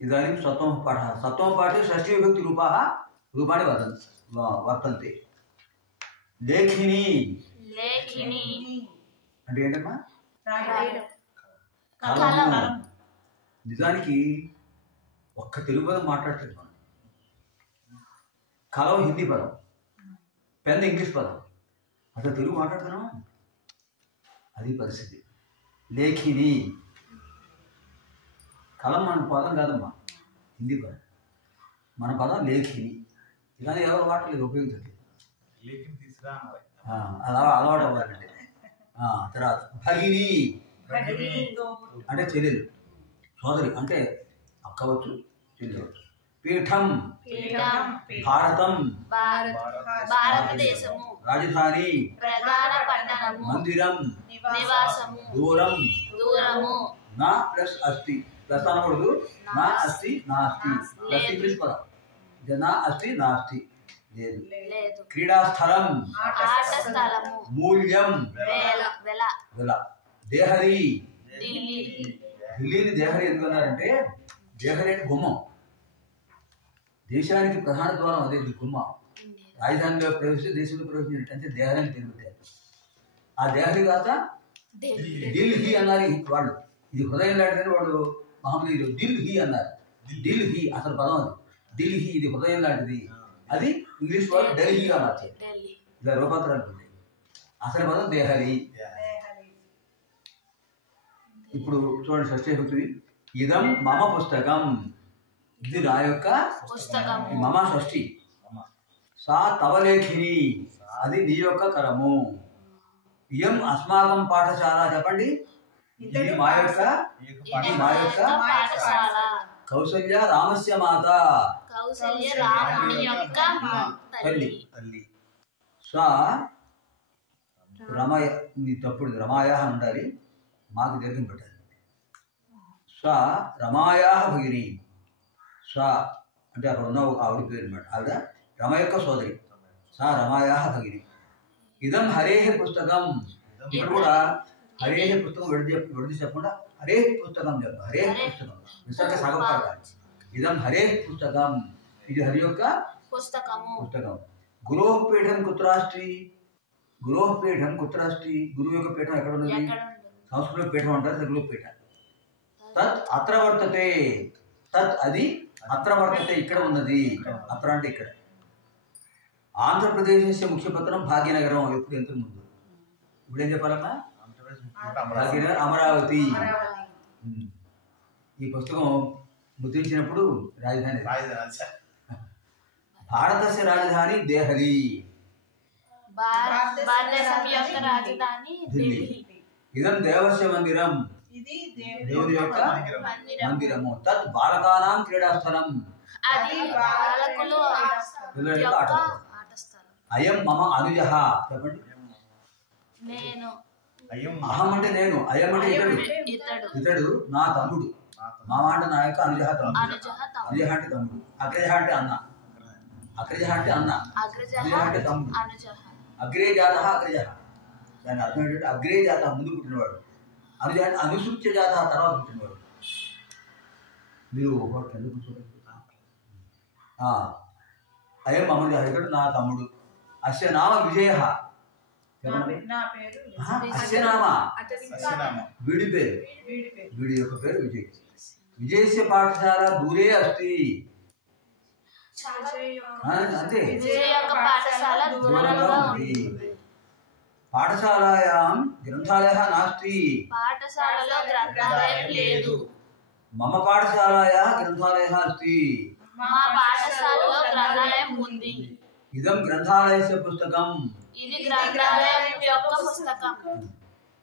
इदानीं सप्तमः पाठः। सप्तमपाठे षष्ठीविभक्तिरूपाः रूपाणि वर्तन्ते। लेखिनी लेखिनी అంటే ఏంటమ్మా? కలం. నిజానికి ఒక్క తెలుగు పదం మాట్లాడలేదు మనం. కలం హిందీ పదం, పెన్ ఇంగ్లీష్ పదం, అసలు తెలుగు మాట్లాడుతున్నాం. అది పరిస్థితి. లేఖిని కలం మన పదం కాదమ్మా, హిందీ పదం. మన పదం లేఖిని. ఇలానే ఎవరు వాడలేదు, ఉపయోగించట్లేదు. అలా అలవాటు అవ్వాలంటే. తర్వాత భగిని అంటే చెల్లెలు, సోదరి అంటే అక్కవచ్చు, చెల్లెవచ్చు. పీఠం భారతం భారతదేశము. రాజధాని ప్రధాన పట్టణము. మందిరం నివాసము. దూరం దూరము. నా ప్లస్ అస్తి, ప్లస్ అనకూడదు. నా అస్తి నాస్తి, ప్లస్ ఇంగ్లీష్ పదం. నా అస్తి నాస్తి లేదు. క్రీడాస్థలం ఆట స్థలము. మూల్యం వెల. దేహరి ఢిల్లీ. ఢిల్లీని దేహరి ఎందుకన్నారంటే దేహరి అంటే గుమ్మం, దేశానికి ప్రధాన ద్వారం అదే గుమ్మం. రాజధానిలో ప్రవేశించి దేశంలో ప్రవేశించినట్టంటే దేహరి అని తెలుగుతారు. ఆ దేహరి కాక ఢిల్లీ అన్నారు వాళ్ళు. ఇది హృదయం లాంటిదని వాడు మహమ్మద్ ఢిల్లీ అన్నారు. ఢిల్లీ అసలు పదం అది. ఢిల్లీ ఇది హృదయం లాంటిది. అది ఇంగ్లీష్ వాళ్ళు ఢిల్లీగా మార్చారు. ఇలా రూపాంతరాలు ఉంటాయి. అసలు పదం దేహరి. ఇప్పుడు చూడండి షష్ఠీ విభక్తి. ఇదం మమ పుస్తకం, ఇది నా యొక్క పుస్తకం. మమ షష్ఠి. సా తవ లేఖిని, అది నీ యొక్క కరము. ఇయం అస్మాకం పాఠశాల, చెప్పండి. ఇది మా యొక్క పాఠశాల. కౌసల్య రామస్య మాత, కౌసల్య రాముని యొక్క తల్లి. సా రమయ, నీ తప్పుడు రమాయ అని ఉండాలి, మాకు దీర్ఘం పెట్టాలి. సా రమాయా భగిని. సా అంటే అక్కడ ఉన్న ఆవిడ పేరు అనమాట. ఆవిడ రమ యొక్క సోదరి. సా రమాయా భగిని. ఇదం హరేహ పుస్తకం. ఇక్కడ కూడా హరేహ పుస్తకం విడది చెప్పకుండా హరే పుస్తకం చెప్ప. హరే పుస్తకం నిజంగా సగం పడాలి. ఇదం హరే పుస్తకం, ఇది హరి యొక్క పుస్తకం. గురోః పీఠం కుత్రాస్తి. గురోః పీఠం కుత్రాస్తి. గురువు యొక్క పీఠం ఎక్కడ ఉన్నది? సంస్కృత పీఠం అంటారు, తెలుగు పీఠం. తత్ అత్ర వర్తతే. తత్ అది అత్ర వర్తతే ఇక్కడ ఉన్నది. అత్ర అంటే ఇక్కడ. ఆంధ్రప్రదేశ్ ముఖ్యపట్టణం భాగ్యనగరం. ఎప్పుడు ఎంత ముందు, ఇప్పుడు ఏం చెప్పాలన్నా? భాగ్యనగర్, అమరావతి. ఈ పుస్తకం ముద్రించినప్పుడు రాజధాని భారతదేశ రాజధాని దేహలి. భారతదేశం యొక్క రాజధాని ఢిల్లీ. ఇదం దేవస్య మందిరం, దేవుని యొక్క మందిరము. తత్ బాలకానాం క్రీడాస్థలం, అది బాలకులు పిల్లల యొక్క ఆట స్థలం. అయం మమ అనుజః, చెప్పండి. నేను. అహం అంటే నేను, అయం అంటే ఇతడు నా తమ్ముడు. మామ అంటే నా యొక్క అనుజ తమ్ముడు. అనుజ అంటే తమ్ముడు. అగ్రజ అంటే అన్న. అగ్రజ అంటే అన్న. అనుజ అంటే తమ్ముడు. అగ్రే జాత అగ్రజ. దాని అర్థం ఏంటంటే అగ్రే జాత ముందు పుట్టినవాడు. అనుజ అంటే అనుసూచ్య జాత తర్వాత పుట్టినవాడు. మీరు ఎందుకు కూర్చోండి. అయం మమ ఇతడు నా తమ్ముడు. అస్య నామ విజయ. అస్య నామ వీడి పేరు, వీడి యొక్క పేరు విజయ్. విజయస్య పాఠశాల దూరే అస్తి. అంతే, దూరంగా ఉంది. పాఠశాలాయాం గ్రంథాలయః నాస్తి. పాఠశాలలో గ్రంథాలయం లేదు. మమ పాఠశాలాయాः గ్రంథాలయः అస్తి. మా పాఠశాలలో గ్రంథాలయం ఉంది. ఇదం గ్రంథాలయస్య పుస్తకం, ఇది గ్రంథాలయం యొక్క పుస్తకం.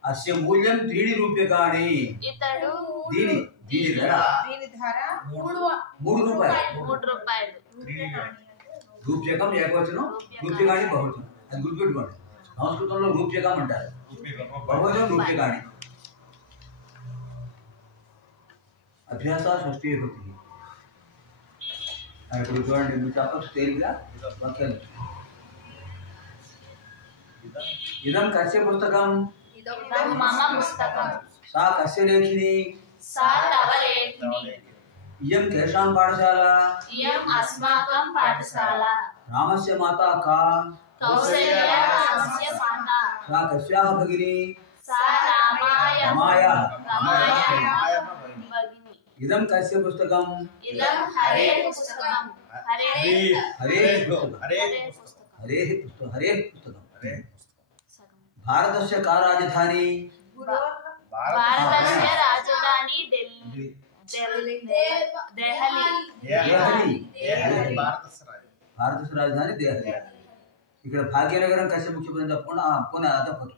అస్య మూల్యం 3 రూప్యకాణి. ఇతడు దీని ధర 3 రూపాయలు. రూప్యకం ఏకవచనం, రూప్యకాణి బహువచనం. అది గుర్తుపెట్టుకోండి. సంస్కృతంలో రూప్యకం అంటారు, బహువచనం రూప్యకాణి. అభ్యాస షష్ఠీ విభక్తి. ఇప్పుడు చూడండి, మీరు చెప్పచ్చు తేలిగా వాక్యాలు. ఇదం కస్య పుస్తకం, మమ పుస్తకం. సా కస్య లేఖిని, సా తవ లేఖిని. इयं केषां पाठशाला इयम् अस्माकं पाठशाला रामस्य माता का कौसल्या रामस्य माता सा कस्याः भगिनी सा रमायाः भगिनी इदं कस्य पुस्तकम् इदं हरेः पुस्तकं हरेः पुस्तकम् भारतस्य का राजधानी भारतस्य राजधानी देहली भारतस्य राजधानी देहली ఇక్కడ భాగ్యనగరం కశ్య ముఖ్యపత్రం తప్పకుండా పోనీ తప్పదు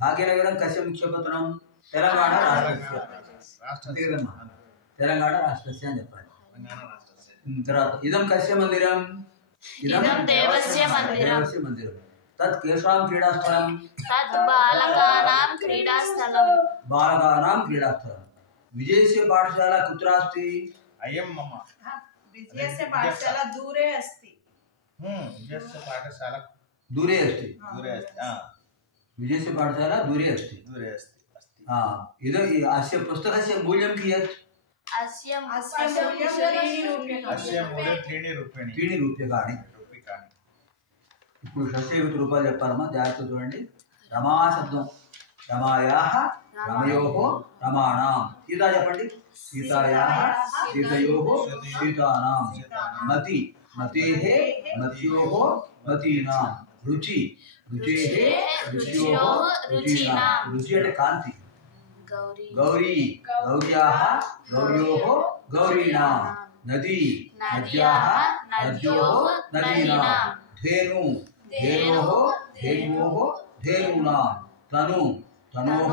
భాగ్యనగరం కశ్య ముఖ్యపత్రం తెలంగాణ తెలంగాణ రాష్ట్రస్య అని చెప్పాలి తర్వాత ఇదం కశ్య మందిరం इदं देवस्य मंदिरं तत् केषां क्रीडास्थलं तत् बालकानां क्रीडास्थलं विजयस्य पाठशाला कुत्र अस्ति अयं मम विजयस्य पाठशाला दूरे अस्ति विजयस्य पाठशाला दूरे अस्ति विजयस्य पाठशाला दूरे अस्ति अस्य पुस्तकस्य मूल्यं कियत् अस्य मूल्यं 3 रूप्यकाणि ఇప్పుడు 50 రూపాయలు చెప్పాలమ్మా జాగ్రత్త చూడండి రమా శబ్దం రమాయాః రమయోః రమాణాం సీతా చెప్పండి సీతాయాః సీతయోః సీతానాం మతి మతేః మత్యోః మతీనాం రుచి రుచేః రుచ్యోః రుచీనాం రుచి అంటే కాంతి గౌరీ గౌర్యాః గౌర్యోః గౌరీణాం నదీ నద్యాః నద్యోః నదీనాం धेनु धेनोः धेनुवोः धेनूनां तनु तनोः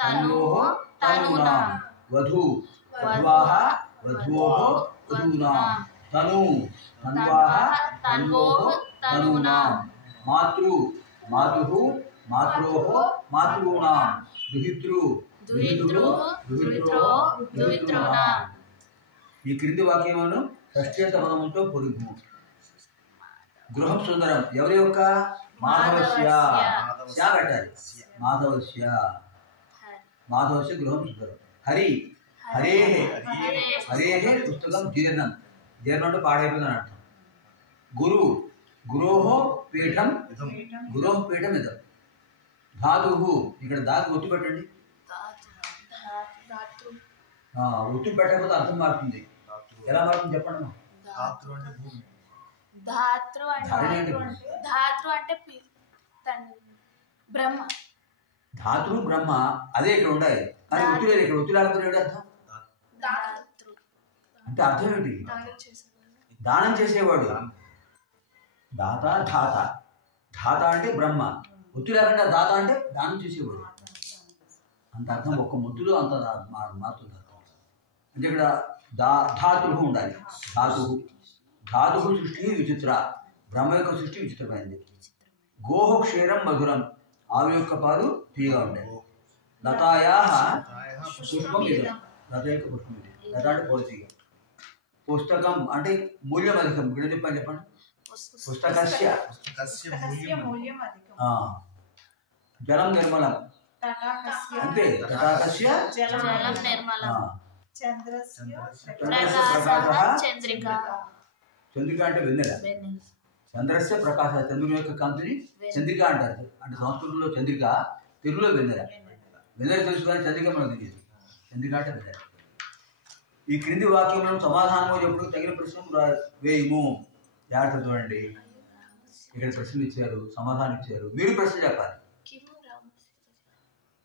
तनोः तनूनां वधू वध्वाः वध्वोः वधूनां तनु तन्वाः तन्वोः तनूनां मातृ मातुः मात्रोः मातॄणां दुहितृ दुहितृ दुहित्रोः दुहितॄणां ఈ క్రింది వాక్యమును షష్ఠ్యంత పదములతో పొడుగు గృహం సుందరం ఎవరి యొక్క మాధవస్య శ్యా పెట్టాలి మాధవస్య గృహం సుందరం హరి హరేహ పుస్తకం జీర్ణం జీర్ణం అంటే పాడైపోయిందని అర్థం గురోః పీఠం ఇదం ధాతువు ఇక్కడ దాకు ఒత్తి పెట్టండి ఒత్తి పెట్టకపోతే అర్థం మారుతుంది ఎలా మారుతుంది చెప్పండి ధాతృ అంటే బ్రహ్మ ధాతృ బ్రహ్మ అదే ఇక్కడ ఉండాలి కానీ ఒత్తి లేదు ఇక్కడ ఒత్తి లేకపోతే అర్థం అంటే అర్థం ఏంటి దానం చేసేవాడు దాత ధాత అంటే బ్రహ్మ ఒత్తి లేకుండా దాత అంటే దానం చేసేవాడు అంత అర్థం ఒక్క ముద్దులో అంత మారుతుంది అర్థం అంటే ఇక్కడ ధాతృ ఉండాలి ధాతు సృష్టి విచిత్ర బ్రహ్మ యొక్క సృష్టి విచిత్రమైంది గోహ క్షీరం మధురం ఆవు యొక్క పాలు తీయగా ఉంటాయి లతాయాః పుష్పం ఇదం లత యొక్క పుష్పం ఇది లత అంటే పూల తీగ పుస్తకం అంటే మూల్యం అధికం ఇక్కడ చెప్పండి పుస్తకస్య మూల్యం అధికం జలం నిర్మలం అంతే తటాకస్య జలం నిర్మలం చంద్రిక అంటే వెన్నెల చంద్రస్య ప్రకాశ చంద్రుని యొక్క కాంతిని చంద్రిక అంటారు అంటే సంస్కృతంలో చంద్రిక తెలుగులో వెన్నెల తెలుసుకొని చంద్రిక మనకు తెలియదు చంద్రిక అంటే వెన్నెల ఈ క్రింది వాక్యంలో సమాధానం ఎప్పుడు తగిన ప్రశ్న వేయము జాగ్రత్త చూడండి ఇక్కడ ప్రశ్నలు ఇచ్చారు సమాధానం ఇచ్చారు మీరు ప్రశ్న చెప్పాలి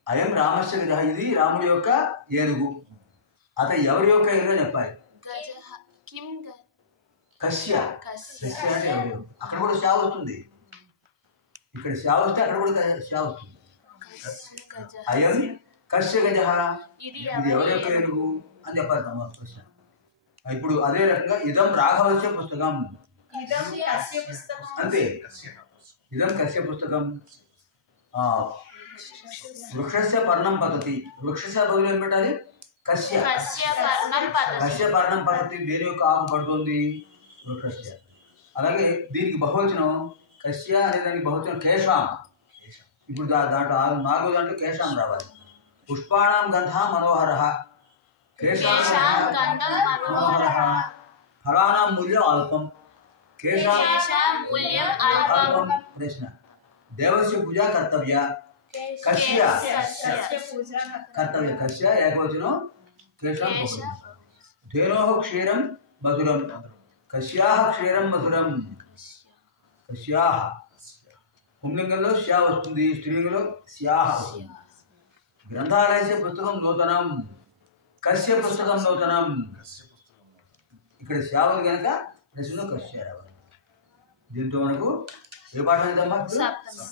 అయం రామస్య గజ ఇది రాముడి యొక్క ఏనుగు అతను ఎవరి యొక్క ఏనుగు చెప్పాలి కశ్య అంటే ఎవరు అక్కడ కూడా షా వస్తుంది ఇక్కడ షా వస్తే అక్కడ కూడా షా వస్తుంది అయం కశ్య గజ ఇది ఎవరి యొక్క ఏనుగు అని చెప్పాలి తమ ప్రశ్న ఇప్పుడు అదే రకంగా ఇదం రాఘవస్య పుస్తకం అంతే ఇదం కశ్య పుస్తకం వృక్షస్య పర్ణం పద్ధతి వృక్షస్య బదులు ఏం పెట్టాలి కశ్య పర్ణం పద్ధతి దేని యొక్క ఆకు పడుతుంది వృక్షస్య అలాగే దీనికి బహువచనం కశ్య అనే దానికి బహువచనం కేశాం ఇప్పుడు దాంట్లో 4వ దాంట్లో కేశాం రావాలి పుష్పాణం గంధ మనోహర కేశాం మనోహర ఫలానాం మూల్యం అల్పం కేషాం మూల్యం అల్పం అల్పం ప్రశ్న దేవస్య పూజ కర్తవ్య కస్య కర్తవ్య కస్య ఏకవచనం కేషాం బహువచనం ధేనోః క్షీరం మధురం కస్యాః క్షీరం మధురం కస్యాః పుంలింగంలో శ్యా వస్తుంది స్త్రీలింగంలో స్యాః వస్తుంది గ్రంథాలయస్య పుస్తకం నూతనం కస్య పుస్తకం నూతనం ఇక్కడ శ్యావలు కనుక ప్రశ్నలో కస్య రావాలి దీంతో మనకు ఏ పాఠం అయిందమ్మా సప్తమి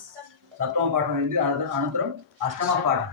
సప్తమ పాఠం అయింది అనంతరం అష్టమ పాఠం